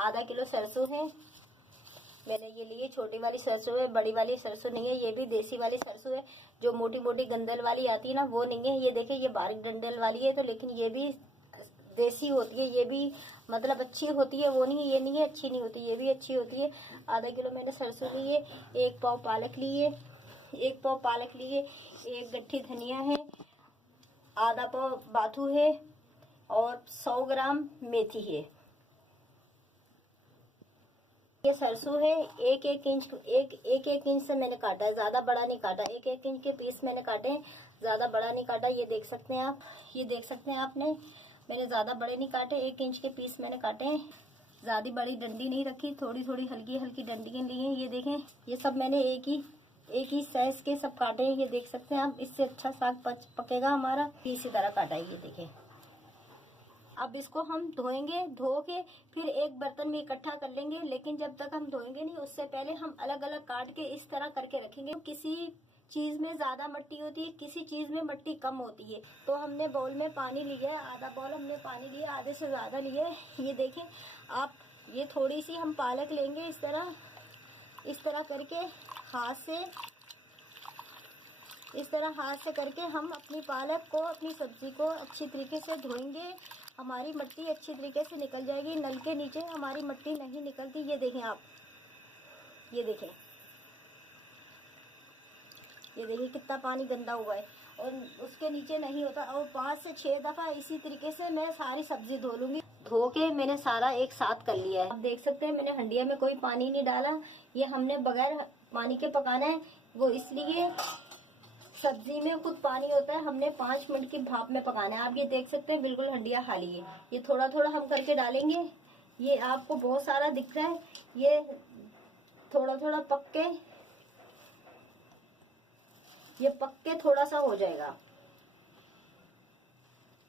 आधा किलो सरसों है मैंने ये लिए। छोटी वाली सरसों है, बड़ी वाली सरसों नहीं है। ये भी देसी वाली सरसों है, जो मोटी मोटी गंदल वाली आती है ना, वो नहीं है। ये देखिए, ये बारीक डंडल वाली है, तो लेकिन ये भी देसी होती है। ये भी मतलब अच्छी होती है, वो नहीं है, ये नहीं है अच्छी नहीं होती, ये भी अच्छी होती है। आधा किलो मैंने सरसों लिए, 1 पाव पालक लिए, 1 पाव पालक लिए, 1 गट्ठी धनिया है, आधा पाव बाथू है और 100 ग्राम मेथी है। ये सरसों है, एक एक इंच से मैंने काटा है, ज्यादा बड़ा नहीं काटा। 1 इंच के पीस मैंने काटे हैं, ज्यादा बड़ा नहीं काटा। ये देख सकते हैं आप, ये देख सकते हैं आपने, मैंने ज्यादा बड़े नहीं काटे, 1 इंच के पीस मैंने काटे हैं। ज्यादा बड़ी डंडी नहीं रखी, थोड़ी थोड़ी हल्की हल्की डंडियां ली हैं। ये देखें, ये सब मैंने एक ही साइज के सब काटे हैं। ये देख सकते हैं आप, इससे अच्छा साग पकेगा हमारा। इसी तरह काटा है, ये देखें। अब इसको हम धोएंगे, धो के फिर एक बर्तन में इकट्ठा कर लेंगे। लेकिन जब तक हम धोएंगे नहीं, उससे पहले हम अलग अलग काट के इस तरह करके रखेंगे। किसी चीज में ज्यादा मिट्टी होती है, किसी चीज में मिट्टी कम होती है। तो हमने बाउल में पानी लिया है, आधा बाउल हमने पानी लिया, आधे से ज्यादा लिए। ये देखें आप, ये थोड़ी सी हम पालक लेंगे, इस तरह करके हाथ से करके हम अपनी पालक को, अपनी सब्जी को अच्छी तरीके से धोएंगे। हमारी मिट्टी अच्छी तरीके से निकल जाएगी। नल के नीचे हमारी मिट्टी नहीं निकलती। ये देखें आप, ये देखें कितना पानी गंदा हुआ है और उसके नीचे नहीं होता। और 5 से 6 दफा इसी तरीके से मैं सारी सब्जी धो लूंगी। धो के मैंने सारा एक साथ कर लिया है। आप देख सकते हैं, मैंने हंडिया में कोई पानी नहीं डाला। ये हमने बगैर पानी के पकाना है, वो इसलिए सब्जी में खुद पानी होता है, हमने 5 मिनट की भाप में पकाना है। आप ये देख सकते हैं, बिल्कुल हंडिया खाली है। ये थोड़ा थोड़ा हम करके डालेंगे। ये आपको बहुत सारा दिख रहा है, ये थोड़ा थोड़ा पक के थोड़ा सा हो जाएगा।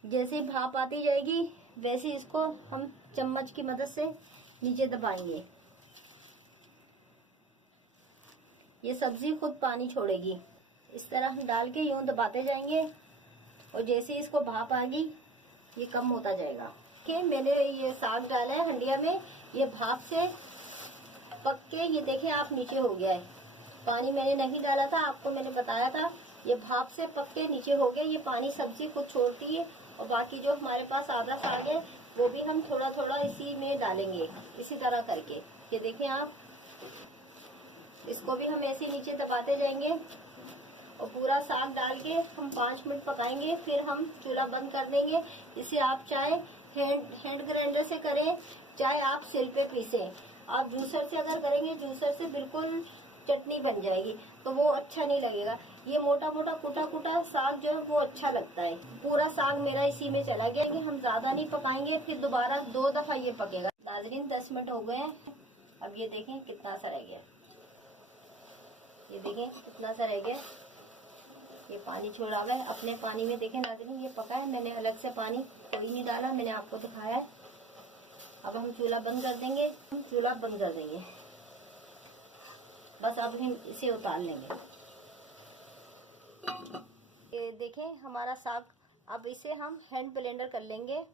जैसे ही भाप आती जाएगी, वैसे इसको हम चम्मच की मदद से नीचे दबाएंगे। ये सब्जी खुद पानी छोड़ेगी। इस तरह हम डाल के यूं दबाते जाएंगे और जैसे इसको भाप आ गई, ये कम होता जाएगा। कि मैंने ये साग डाला है हंडिया में, ये भाप से पक के, ये देखें आप, नीचे हो गया है। पानी मैंने नहीं डाला था, आपको मैंने बताया था। ये भाप से पक के नीचे हो गया। ये पानी सब्जी खुद छोड़ती है। और बाकी जो हमारे पास आधा साग है, वो भी हम थोड़ा थोड़ा इसी में डालेंगे, इसी तरह करके। ये देखें आप, इसको भी हम ऐसे नीचे दबाते जाएंगे और पूरा साग डाल के हम 5 मिनट पकाएंगे। फिर हम चूल्हा बंद कर देंगे। इसे आप चाहे हैंड ग्राइंडर से करें, चाहे आप सिल पे पीसें। आप जूसर से अगर करेंगे, जूसर से बिल्कुल चटनी बन जाएगी, तो वो अच्छा नहीं लगेगा। ये मोटा मोटा कुटा साग जो है वो अच्छा लगता है। पूरा साग मेरा इसी में चला गया कि हम ज्यादा नहीं पकाएंगे, फिर दोबारा 2 दफा ये पकेगा। नाज़रीन, 10 मिनट हो गए हैं। अब ये देखें कितना सा रह गया, ये देखें कितना सा रह गया। ये पानी छोड़ा गया अपने पानी में। देखें नाज़रीन, ये पका है, मैंने अलग से पानी कोई नहीं डाला, मैंने आपको दिखाया है। अब हम चूल्हा बंद कर देंगे, बस अब हम इसे उतार लेंगे। ये देखें हमारा साग। अब इसे हम हैंड ब्लेंडर कर लेंगे। ये इस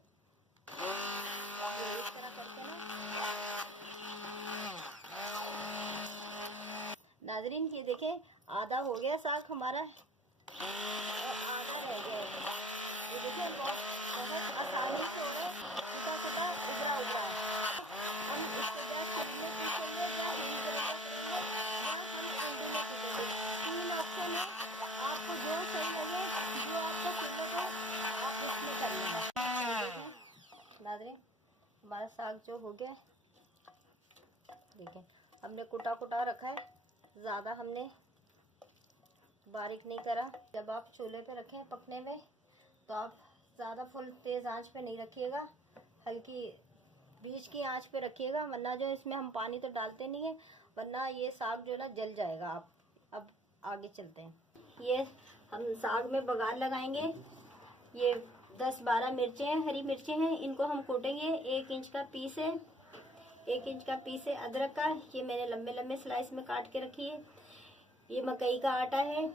तरह करके ना नाज़रीन, ये देखें आधा हो गया साग हमारा और आधा रह गया है। ये देखिए बहुत आसानी से हो रहा है, छोटा उभरा हुआ है। हम इसको गैस चूल्हे पे पीसेंगे या हिंग करेंगे या हम अंडे में पीसेंगे। 3 ऑप्शन है, आपको जो सही लगे, जो आपका चूल्हे पे आप उसमें कर लेंगे। नाज़रीन, हमारा साग जो हो गया, देखें हमने कुटा रखा है, ज़्यादा हमने बारीक नहीं करा। जब आप चूल्हे पे रखें पकने में, तो आप ज़्यादा फुल तेज़ आंच पे नहीं रखिएगा, हल्की बीच की आंच पे रखिएगा, वरना जो इसमें हम पानी तो डालते नहीं है, वरना ये साग जो है ना जल जाएगा। आप अब आगे चलते हैं। ये हम साग में बघार लगाएंगे। ये 10-12 मिर्चें हैं, हरी मिर्चें हैं, इनको हम कूटेंगे। 1 इंच का पीस है, 1 इंच का पीस है अदरक का। ये मैंने लंबे लंबे स्लाइस में काट के रखी है। ये मकई का आटा है,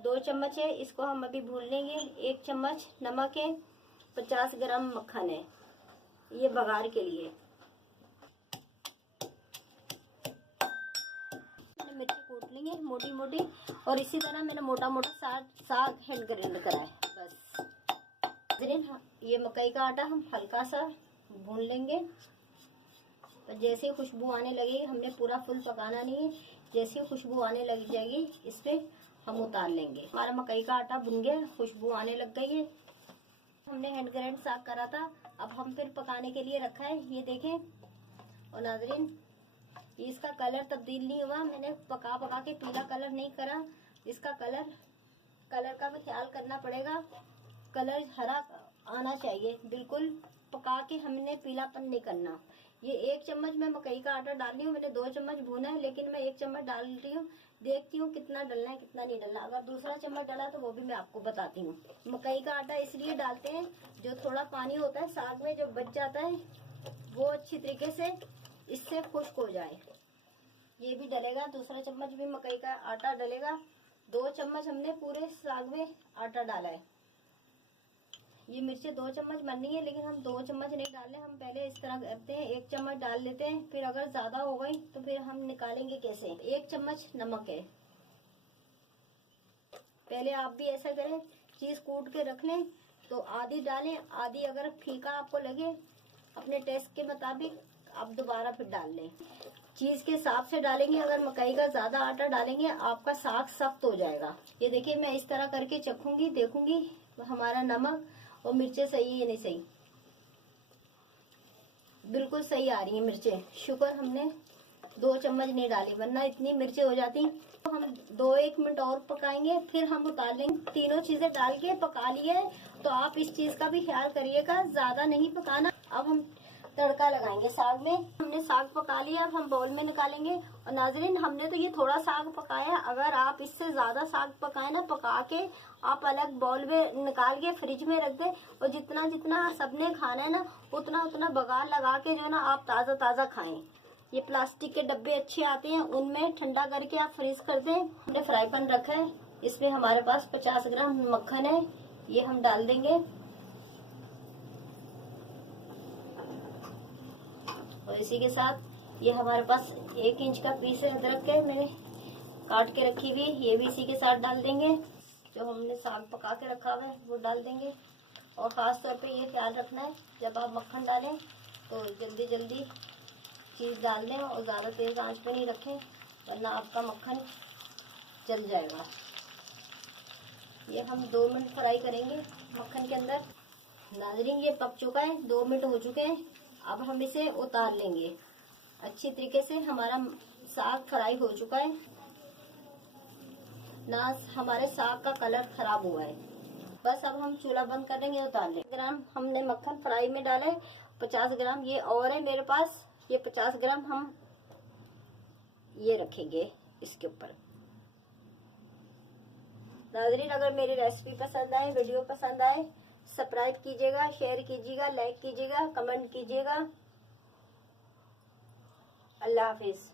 2 चम्मच है, इसको हम अभी भून लेंगे। 1 चम्मच नमक है, 50 ग्राम मक्खन है, ये बघार के लिए। काट लेंगे मोटी मोटी। और इसी तरह मैंने मोटा मोटा साग हैंड ग्राइंड करा है बस। ये मकई का आटा हम हल्का सा भून लेंगे। तो जैसे ही खुशबू आने लगेगी, हमने पूरा फुल पकाना नहीं है, जैसे ही खुशबू आने लग जाएगी इस पे हम उतार लेंगे। हमारा मकई का आटा भुन गया, खुशबू आने लग गई है। हमने हैंड ग्राइंड साग करा था, अब हम फिर पकाने के लिए रखा है। ये देखें। और नाजरीन, इसका कलर तब्दील नहीं हुआ, मैंने पका पका के पीला कलर नहीं करा। इसका कलर का भी ख्याल करना पड़ेगा। कलर हरा आना चाहिए बिल्कुल, पका के हमने पीलापन नहीं करना। ये 1 चम्मच मैं मकई का आटा डाल रही हूँ, मैंने 2 चम्मच भूना है, लेकिन मैं 1 चम्मच डाल रही हूँ। देखती हूँ कितना डालना है कितना नहीं डालना। अगर दूसरा चम्मच डाला तो वो भी मैं आपको बताती हूँ। मकई का आटा इसलिए डालते हैं, जो थोड़ा पानी होता है साग में जो बच जाता है वो अच्छी तरीके से इससे खुश्क हो जाए। ये भी डलेगा, दूसरा चम्मच भी मकई का आटा डलेगा। 2 चम्मच हमने पूरे साग में आटा डाला है। ये मिर्चें 2 चम्मच बननी है, लेकिन हम 2 चम्मच नहीं डाल रहे। हम पहले इस तरह करते हैं, 1 चम्मच डाल लेते हैं, फिर अगर ज्यादा हो गई तो फिर हम निकालेंगे कैसे। 1 चम्मच नमक है। पहले आप भी ऐसा करें, चीज कूट के रख लें तो आधी डालें, आधी अगर फीका आपको लगे अपने टेस्ट के मुताबिक आप दोबारा फिर डाल लें। चीज के हिसाब से डालेंगे। अगर मकई का ज्यादा आटा डालेंगे आपका साग सख्त हो जाएगा। ये देखिए, मैं इस तरह करके चखूंगी, देखूंगी हमारा नमक और मिर्चें सही है या नहीं सही। बिल्कुल सही आ रही है मिर्चें। शुक्र हमने 2 चम्मच नहीं डाली, वरना इतनी मिर्चें हो जाती। तो हम 2-1 मिनट और पकाएंगे, फिर हम उतार लेंगे। तीनों चीजें डाल के पका लिए, तो आप इस चीज का भी ख्याल करिएगा, ज्यादा नहीं पकाना। अब हम तड़का लगाएंगे साग में। हमने साग पका लिया, अब हम बाउल में निकालेंगे। और नाजरीन, हमने तो ये थोड़ा साग पकाया, अगर आप इससे ज्यादा साग पकाए ना, पका के आप अलग बाउल में निकाल के फ्रिज में रख दें। और जितना जितना सबने खाना है ना, उतना उतना बघार लगा के जो है ना आप ताजा ताजा खाएं। ये प्लास्टिक के डब्बे अच्छे आते हैं, उनमें ठंडा करके आप फ्रीज कर दें। हमने फ्राई पैन रखा है, इसमें हमारे पास 50 ग्राम मक्खन है, ये हम डाल देंगे। और इसी के साथ ये हमारे पास 1 इंच का पीस है अदरक है, मैंने काट के रखी हुई, ये भी इसी के साथ डाल देंगे। जो हमने साग पका के रखा हुआ है वो डाल देंगे। और खास तौर पे ये ख्याल रखना है, जब आप मक्खन डालें तो जल्दी जल्दी चीज़ डाल दें और ज़्यादा तेज़ आंच पे नहीं रखें, वरना आपका मक्खन जल जाएगा। ये हम 2 मिनट फ्राई करेंगे मक्खन के अंदर। नाजरीन, ये पक चुका है, 2 मिनट हो चुके हैं। अब हम इसे उतार लेंगे। अच्छी तरीके से हमारा साग फ्राई हो चुका है ना, हमारे साग का कलर खराब हुआ है। बस अब हम चूल्हा बंद कर देंगे, उतार लेंगे। ग्राम हमने मक्खन फ्राई में डाला है, 50 ग्राम ये और है मेरे पास। ये 50 ग्राम हम ये रखेंगे इसके ऊपर। नाजरीन, अगर मेरी रेसिपी पसंद आए, वीडियो पसंद आए, सब्सक्राइब कीजिएगा, शेयर कीजिएगा, लाइक कीजिएगा, कमेंट कीजिएगा। अल्लाह हाफिज।